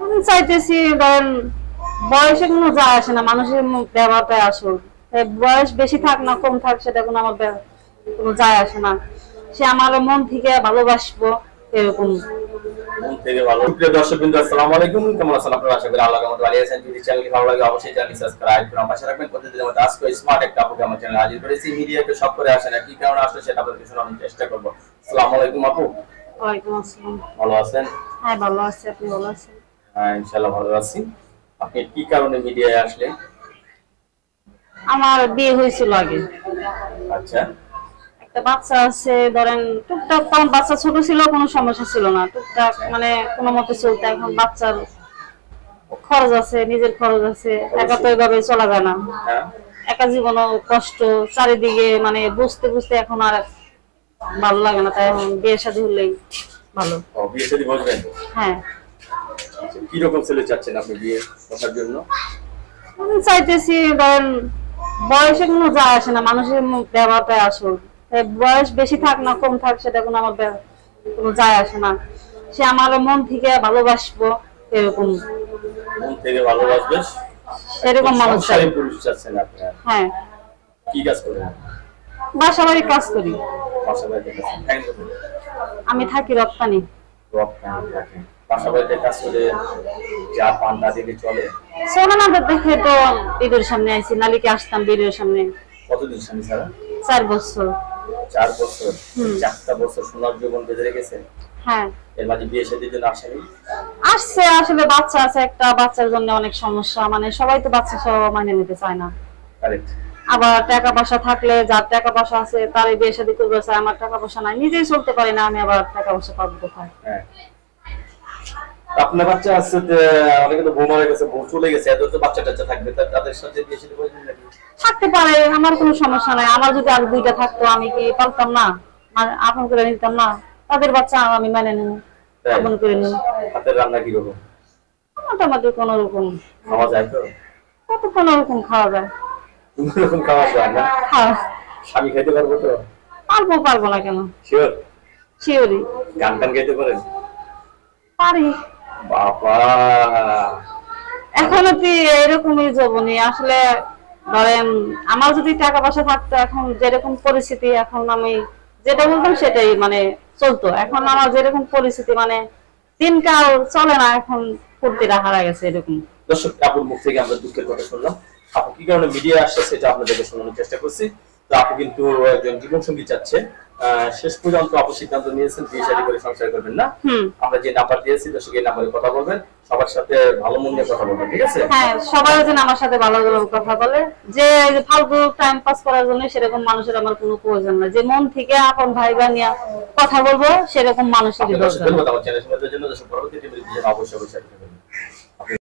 আমি চাইতেছি ধরেন বয়সে কোনো যায় আসে না, মানুষের ব্যবহারটাই আসল। তাই বয়স বেশি থাক না কম থাক সেটা কোনো আমার কোনো যায় আসে না। সে আমার মন থেকে ভালোবাসবো এরকম। মন থেকে ভালো। প্রিয় দর্শকবৃন্দ, আসসালামু আলাইকুম। কেমন আছেন আপনারা? আশা করি আল্লাহর রহমতে ভালো আছেন। যদি চ্যানেলটি ভালো লাগে অবশ্যই চ্যানেলটি সাবস্ক্রাইব করে আমার পাশে রাখবেন। প্রতিদিনের মতো আজকে স্মার্ট একটা আপুকে আমার চ্যানেলে হাজির করেছি। মিডিয়াকে সব করে আসে না, কি কারণে আসলে সেটা আপনাদের শোনানোর চেষ্টা করব। আসসালামু আলাইকুম আপু। ওয়ালাইকুম আসসালাম। ভালো আছেন? হ্যাঁ ভালো আছি, আপনি ভালো আছেন? হ্যাঁ, ইনশাআল্লাহ ভালো আছি। আপনি কি কারণে মিডিয়ায় আসলেন? আমার বিয়ে হয়েছিল আগে, আচ্ছা। একটা বাচ্চা আছে। ধরেন টুকটাক তখন বাচ্চা ছোট ছিল, কোনো সমস্যা ছিল না, টুকটাক মানে কোনো মতে চলতে। এখন বাচ্চার খরচ আছে, নিজের খরচ আছে, একা তো এভাবে চলা যায় না। হ্যাঁ। একা জীবনও কষ্ট চারিদিকে, মানে বুঝতে বুঝতে এখন আর ভালো লাগে না। তাই এখন বিয়ের শাদী হলেই ভালো। ও, বিয়ে শাদী বসবেন? হ্যাঁ। আচ্ছা, কি রকম ছেলে চাচ্ছেন আপনি বিয়ে করার জন্য? আমি চাইতেছি ধরেন বয়সে কোনো যায় আসে না, মানুষের ব্যবহারটাই আসল। তাই বয়স বেশি থাক না কম থাক সেটা কোনো আমার কোনো যায় আসে না। সে আমার মন থেকে ভালোবাসবো এরকম। মন থেকে ভালোবাসবেন সেরকম মানুষ চাই। সংসারী পুরুষ চাচ্ছেন আপনি? হ্যাঁ। কি কাজ করেন? বাসা বাড়ি কাজ করি। বাসা বাড়িতে কাজ করেন? থাকেন কোথায়? আমি থাকি রপ্তানি। রপ্তানি থাকেন। বাসা বাড়িতে কাজ করে যা পান না দিলে চলে? চলে না, দেখে তো ঈদের সামনে আইছি, নালিকে আসতাম ঈদের সামনে। কতদিন স্বামী ছাড়া? 4 বছর। 4 বছর? 4টা বছর সোনার জীবন বেঁধে রেখেছেন। হ্যাঁ। এর মাঝে বিয়ে শাদীর জন্য আসেনি? আসছে, আসলে বাচ্চা আছে একটা, বাচ্চার জন্য অনেক সমস্যা। মানে সবাই তো বাচ্চা সহ মানে নিতে চায় না। কারেক্ট। আবার টাকা পয়সা থাকলে, যার টাকা পয়সা আছে তারই বিয়ে শাদী করবে চায়। আমার টাকা পয়সা নাই, নিজেই চলতে পারি না, আমি আবার টাকা পয়সা পাবো কোথায়? হ্যাঁ। আপনার বাচ্চা আছে, অনেকে তো বউ মারা গেছে, বউ চলে গেছে, এদের তো বাচ্চা টাচ্চা থাকবে, তাদের সাথে বিয়ে শাদী করবেন নাকি? থাকতে পারে, আমার কোনো সমস্যা নাই। আমার যদি আর দুইটা থাকতো আমি কি পারতাম না? আপন করে নিতাম না? তাদের বাচ্চা আমি মেনে নেব, আপন করে নেব। হাতের রান্না কিরকম? মোটামুটি কোন রকম। খাওয়া যায় তো? কত কোন রকম খাওয়া যায়। কোন রকম খাওয়া যায় না? হ্যাঁ। স্বামী খাইতে পারবো তো? পারবো, পারবো না কেন? শিওর? শিওরই। গান টান গাইতে পারেন? পারি। বাবা! এখনো কি এরকমই জীবনী আসলে। ধরেন আমার যদি টাকা পয়সা থাকতো, এখন যেরকম পরিস্থিতি, এখন আমি যেটা বলতাম সেটাই মানে চলতো। এখন আমার যেরকম পরিস্থিতি, মানে দিনকাল চলে না, এখন ফুর্তিটা হারা গেছে এরকম। দর্শক, আপুর মুখ থেকে আমরা দুঃখের কথা শুনলাম। আপু কি কারণে মিডিয়া আসছে সেটা আপনাদেরকে শোনানোর চেষ্টা করছি। তো আপু কিন্তু একজন জীবন সঙ্গী চাচ্ছে। শেষ পর্যন্ত আপু সিদ্ধান্ত নিয়েছেন বিয়ে শাদী করে সংসার করবেন না। আমরা যে নাম্বার দিয়েছি দর্শক, এই নাম্বারে কথা বলবেন, সবার সাথে ভালো মন নিয়ে কথা বলবেন, ঠিক আছে? হ্যাঁ, সবাই যেন আমার সাথে ভালো ভালো কথা বলে। যে ফালতু টাইম পাস করার জন্য সেরকম মানুষের আমার কোনো প্রয়োজন না। যে মন থেকে আপন ভাই বোন নিয়ে কথা বলবো সেরকম মানুষেরই দরকার। ধন্যবাদ আমার চ্যানেল জন্য। দর্শক, পরবর্তী ভিডিওতে অবশ্যই